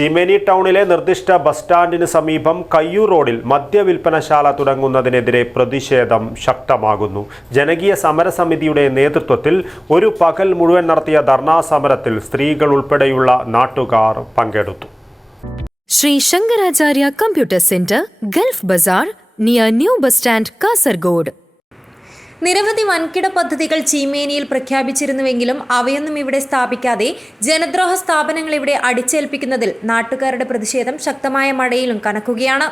ചീമേനി ടൗണിലെ നിർദ്ദിഷ്ട ബസ് സ്റ്റാൻഡിന് സമീപം കയ്യൂർ റോഡിൽ മദ്യവിൽപ്പനശാല തുടങ്ങുന്നതിനെതിരെ പ്രതിഷേധം ശക്തമാകുന്നു. ജനകീയ സമരസമിതിയുടെ നേതൃത്വത്തിൽ ഒരു പകൽ മുഴുവൻ നടത്തിയ ധർണാ സമരത്തിൽ സ്ത്രീകൾ ഉൾപ്പെടെയുള്ള നാട്ടുകാർ പങ്കെടുത്തു. Shri Shankaracharya computer centre Gulf Bazar near new bus stand Kasaragod. നിരവധി വൻകിട പദ്ധതികൾ ചീമേനിയിൽ പ്രഖ്യാപിച്ചിരുന്നുവെങ്കിലും അവയൊന്നും ഇവിടെ സ്ഥാപിക്കാതെ ജനദ്രോഹ സ്ഥാപനങ്ങൾ ഇവിടെ അടിച്ചേൽപ്പിക്കുന്നതിൽ നാട്ടുകാരുടെ പ്രതിഷേധം ശക്തമായ മഴയിലും കനക്കുകയാണ്.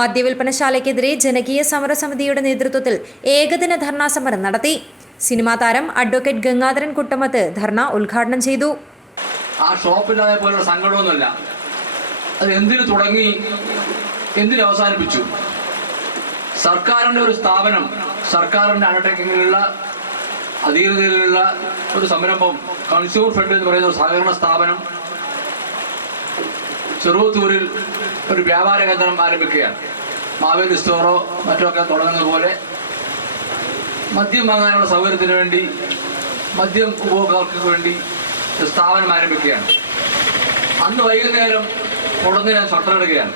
മദ്യവിൽപ്പനശാലയ്ക്കെതിരെ ജനകീയ സമരസമിതിയുടെ നേതൃത്വത്തിൽ ഏകദിന ധർണാ സമരം നടത്തി. സിനിമാ താരം അഡ്വക്കേറ്റ് ഗംഗാധരൻ കുട്ടമത്ത് ധർണ ഉദ്ഘാടനം ചെയ്തു. ആ ഷോപ്പില്ലാതെ പോലുള്ള സങ്കടമൊന്നുമില്ല. അത് എന്തിനു തുടങ്ങി? എന്തിനു അവസാനിപ്പിച്ചു? സർക്കാരിന്റെ ഒരു സ്ഥാപനം സർക്കാരിന്റെ അണ്ടർടേക്കിങ്ങിലുള്ള അധീനതയിലുള്ള ഒരു സംരംഭം കൺസ്യൂമർ ഫെഡ് എന്ന് പറയുന്ന ഒരു സഹകരണ സ്ഥാപനം ചെറുവത്തൂരിൽ ഒരു വ്യാപാര കേന്ദ്രം ആരംഭിക്കുകയാണ്. മാവേലി സ്റ്റോറോ മറ്റൊക്കെ തുടങ്ങുന്നത് പോലെ മദ്യം വാങ്ങാനുള്ള സൗകര്യത്തിന് വേണ്ടി മദ്യം ഉപഭോക്താക്കൾക്ക് വേണ്ടി സ്ഥാപനം ആരംഭിക്കുകയാണ്. അന്ന് വൈകുന്നേരം തുടർന്ന് ഞാൻ ഷട്ടറിടുകയാണ്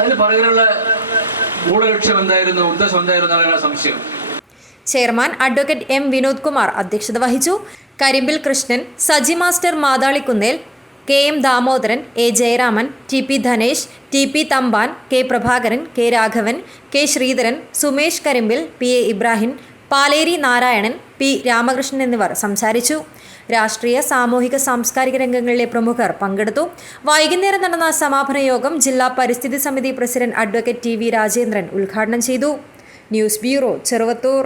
അതിൽ പറയാനുള്ള ഗൂഢലക്ഷ്യം എന്തായിരുന്നു? ഉദ്ദേശം എന്തായിരുന്നു സംശയം. Chairman advocate M Vinod Kumar അധ്യക്ഷത വഹിച്ചു. Karimbil Krishnan Saji master Mathalikkunnel K M Damodaran A Jayaraman T P Dhanesh T P Thampan K Prabhakaran K Raghavan K Sreedharan Sumesh Karimbil P A Ibrahim Paleri Narayanan P Ramakrishnan എന്നിവർ സംസാരിച്ചു. രാഷ്ട്രീയ സാമൂഹിക സാംസ്കാരിക രംഗങ്ങളിലെ പ്രമുഖർ പങ്കെടുത്തു. വൈകുന്നേരം നടന്ന സമാപന യോഗം ജില്ലാ പരിസ്ഥിതി സമിതി president advocate T V Rajendran ഉദ്ഘാടനം ചെയ്തു. News bureau Cheruvathur.